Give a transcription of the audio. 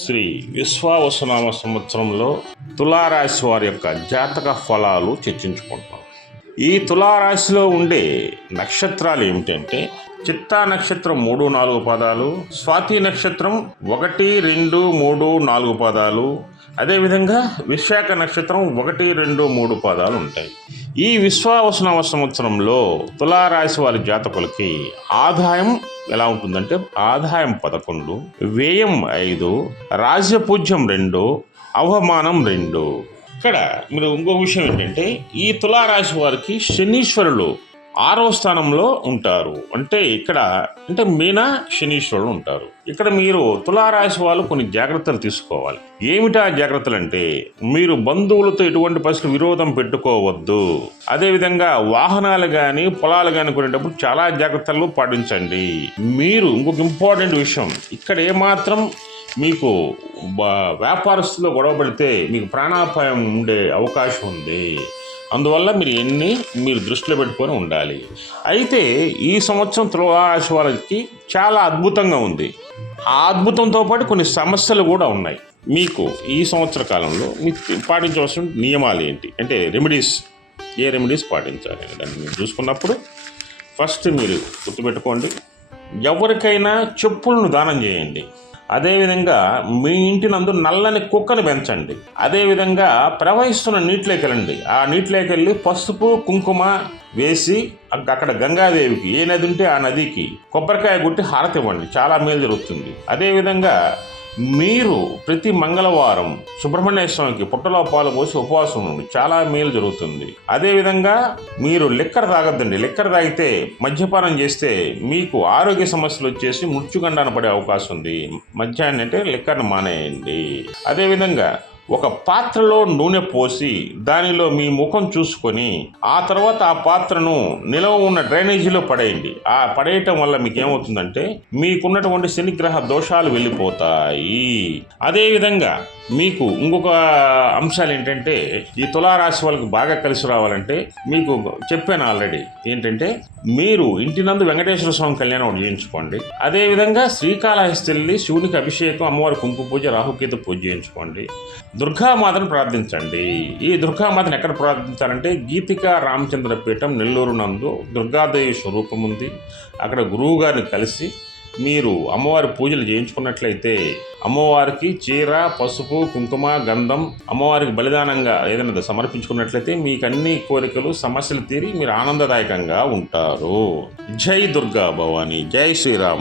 శ్రీ విశ్వావసునామ సంవత్సరంలో తులారాశి వారి యొక్క జాతక ఫలాలు చర్చించుకుంటాం. ఈ తులారాశిలో ఉండే నక్షత్రాలు ఏమిటంటే చిత్తా నక్షత్రం 3-4 పాదాలు, స్వాతి నక్షత్రం 1, 2, 3, 4 పాదాలు, అదేవిధంగా విశాఖ నక్షత్రం 1, 2, 3 పాదాలు ఉంటాయి. ఈ విశ్వావసునామ సంవత్సరంలో తులారాశి వారి జాతకులకి ఆదాయం ఎలా ఉంటుందంటే ఆదాయం 11, వ్యయం 5, రాజ్యపూజ్యం 2, అవమానం 2. ఇక్కడ మీరు ఇంకో విషయం ఏంటంటే ఈ తులారాశి వారికి శనీశ్వరులు 6వ స్థానంలో ఉంటారు. అంటే మీన శనీశ్వరులు ఉంటారు. ఇక్కడ మీరు తులారాశి వాళ్ళు కొన్ని జాగ్రత్తలు తీసుకోవాలి. ఏమిటా జాగ్రత్తలు అంటే మీరు బంధువులతో ఎటువంటి పరిస్థితులు విరోధం పెట్టుకోవద్దు. అదేవిధంగా వాహనాలు కానీ పొలాలు కానీ కొనేటప్పుడు చాలా జాగ్రత్తలు పాటించండి. మీరు ఇంకొక ఇంపార్టెంట్ విషయం, ఇక్కడ ఏమాత్రం మీకు వ్యాపారస్తులో గొడవ పడితే మీకు ప్రాణాపాయం ఉండే అవకాశం ఉంది. అందువల్ల మీరు దృష్టిలో పెట్టుకొని ఉండాలి. అయితే ఈ సంవత్సరం తులారాశి వారికి చాలా అద్భుతంగా ఉంది. ఆ అద్భుతంతో పాటు కొన్ని సమస్యలు కూడా ఉన్నాయి. మీకు ఈ సంవత్సర కాలంలో మీకు పాటించవలసిన నియమాలు ఏంటి అంటే ఏ రెమెడీస్ పాటించాలి దాన్ని మీరు చూసుకున్నప్పుడు ఫస్ట్ మీరు గుర్తుపెట్టుకోండి, ఎవరికైనా చెప్పులను దానం చేయండి. అదేవిధంగా మీ ఇంటి నందు నల్లని కుక్కను పెంచండి. అదేవిధంగా ప్రవహిస్తున్న నీటిలోకి వెళ్ళండి. ఆ నీటిలోకి వెళ్ళి పసుపు కుంకుమ వేసి అక్కడ గంగాదేవికి ఏ నది ఉంటే ఆ నదికి కొబ్బరికాయ కొట్టి హారతి ఇవ్వండి. చాలా మేలు జరుగుతుంది. అదేవిధంగా మీరు ప్రతి మంగళవారం సుబ్రహ్మణ్య స్వామికి పుట్టలో పాలు పోసి ఉపవాసం ఉండి చాలా మేలు జరుగుతుంది. అదేవిధంగా మీరు లిక్కర్ తాగొద్దండి. లిక్కర్ తాగితే మద్యపానం చేస్తే మీకు ఆరోగ్య సమస్యలు వచ్చేసి మృత్యుగండాన పడే అవకాశం ఉంది. మద్యాన్ని అంటే లిక్కర్ను మానేయండి. అదేవిధంగా ఒక పాత్రలో నూనె పోసి దానిలో మీ ముఖం చూసుకొని ఆ తర్వాత ఆ పాత్రను నిలవ ఉన్న డ్రైనేజీలో పడేయండి. ఆ పడేయటం వల్ల మీకు ఏమవుతుందంటే మీకున్నటువంటి శనిగ్రహ దోషాలు వెళ్ళిపోతాయి. అదేవిధంగా మీకు ఇంకొక అంశాలు ఏంటంటే ఈ తులారాశి వాళ్ళకి బాగా కలిసి రావాలంటే మీకు చెప్పాను ఆల్రెడీ ఏంటంటే మీరు ఇంటి నందు వెంకటేశ్వర స్వామి కళ్యాణం ఒకటి చేయించుకోండి. అదేవిధంగా శ్రీకాళహస్తి వెళ్ళి శివునికి అభిషేకం, అమ్మవారి కుంకుమ పూజ, రాహుకేతు పూజ చేయించుకోండి. దుర్గామాతను ప్రార్థించండి. ఈ దుర్గామాతను ఎక్కడ ప్రార్థించాలంటే గీతికా రామచంద్ర పీఠం నెల్లూరు నందు దుర్గాదేవి స్వరూపం ఉంది. అక్కడ గురువు గారిని కలిసి మీరు అమ్మవారి పూజలు చేయించుకున్నట్లయితే అమ్మవారికి చీర, పసుపు, కుంకుమ, గంధం అమ్మవారికి బలిదానంగా ఏదైనా సమర్పించుకున్నట్లయితే మీకు అన్ని కోరికలు సమస్యలు తీరి మీరు ఆనందదాయకంగా ఉంటారు. జై దుర్గా భవాని, జై శ్రీరామ్.